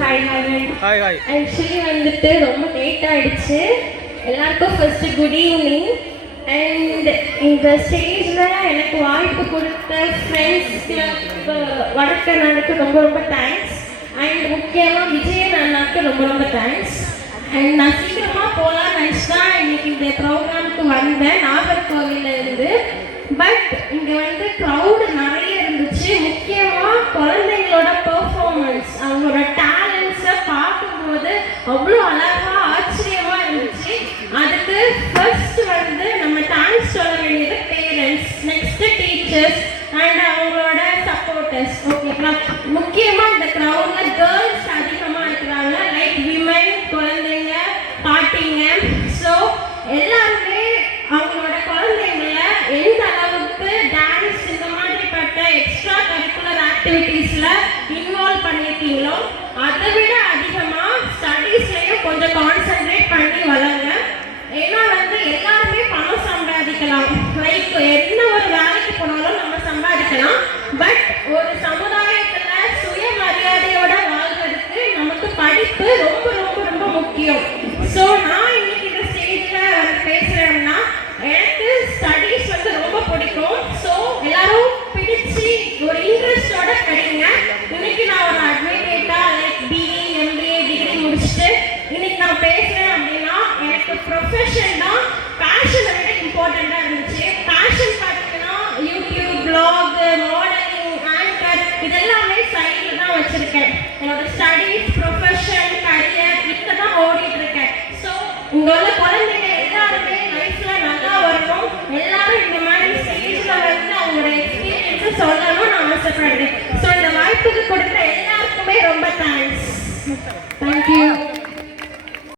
Hi hi actually வந்துட்டு ரொம்ப late ஆயிடுச்சு. எல்லாருக்கும் ஃபர்ஸ்ட் குட் ஈவினிங் அண்ட் இந்த ஸ்டேஜில் எனக்கு வாய்ப்பு கொடுத்த ஃப்ரெண்ட்ஸ் கிளப் வடக்கனாருக்கு ரொம்ப ரொம்ப தேங்க்ஸ் அண்ட் முக்கியமாக விஜயன் அண்ணாக்கு ரொம்ப ரொம்ப தேங்க்ஸ் அண்ட் நான் சீக்கிரமாக போகலாம் நினச்சி தான். இன்னைக்கு இந்த ப்ரோக்ராமுக்கு வந்தேன் நாகர்கோவில்ல இருந்து பட் இங்கே வந்து க்ரௌடு நிறைய இருந்துச்சு. முக்கியமாக குழந்தைங்களோட பெர்ஃபார்மன்ஸ் அவங்களோட பார்க்கும்போது அவ்வளோ அழகா ஆச்சரியமா இருந்துச்சு. அதுக்கு ஃபர்ஸ்ட் வந்து நம்ம தேங்க்ஸ் சொல்ல வேண்டியது பேரண்ட்ஸ் நெக்ஸ்ட் டீச்சர்ஸ் அண்ட் அவங்களோட சப்போர்ட்டர்ஸ் ஓகேங்களா முக்கியமா இந்த கிரௌண்ட்ல கேர்ள்ஸ் அதிகமா இருக்கிறாங்க. லைக் விமன் குழந்தைங்க பாட்டிங்க. ஸோ எல்லாருமே அவங்களோட குழந்தைங்கள எந்த அளவுக்கு டான்ஸ் இந்த மாதிரிப்பட்ட எக்ஸ்ட்ரா கரிக்குலர் ஆக்டிவிட்டீஸ்ல இன்வால்வ் பண்ணியிருக்கீங்களோ அதை விட அதிகமா சம்பாதிக்கலாம் என்ன ஒரு வேலைக்கு போனாலும் நம்ம சம்பாதிக்கலாம். பட் ஒரு சமுதாயத்துல சுயமரியாதையோட வாழ்றதுக்கு நமக்கு படிப்பு ரொம்ப ரொம்ப ரொம்ப முக்கியம். ஸோ நான் இன்னைக்கு இந்த ஸ்டேஜ்ல வந்து பேசுறேன்னா எனக்கு ஸ்டடீஸ் வந்து ரொம்ப பிடிக்கும். ஸோ எல்லாரும் பிடிச்சு ஒரு இன்ட்ரெஸ்டோட படிங்க. இன்னைக்கு நான் ஒரு அட்வொகேட்டா லைக் பிஇ எம்பிஏ டிகிரி முடிச்சுட்டு இன்னைக்கு நான் பேசுறேன் அப்படின்னா எனக்கு ப்ரொஃபஷன் தான் பேஷனை விட இம்பார்ட்டண்டா இருந்துச்சு. வச்சிருக்கேன் என்னோட ஸ்டடீஸ் ப்ரொஃபஷன் கரியர் இதில் தான் ஓடிட்டு இருக்கேன் ஸோ உங்களோட உள்ள குழந்தைங்க எல்லாருமே லைஃப்ல நல்லா வரணும். எல்லாரும் இந்த மாதிரி ஸ்டேஜ்ல வந்து அவங்களோட எக்ஸ்பீரியன்ஸை சொல்லணும் நான் ஆசைப்படுறேன். ஸோ இந்த வாய்ப்புக்கு கொடுத்த எல்லாருக்குமே ரொம்ப தேங்க்ஸ் தேங்க்யூ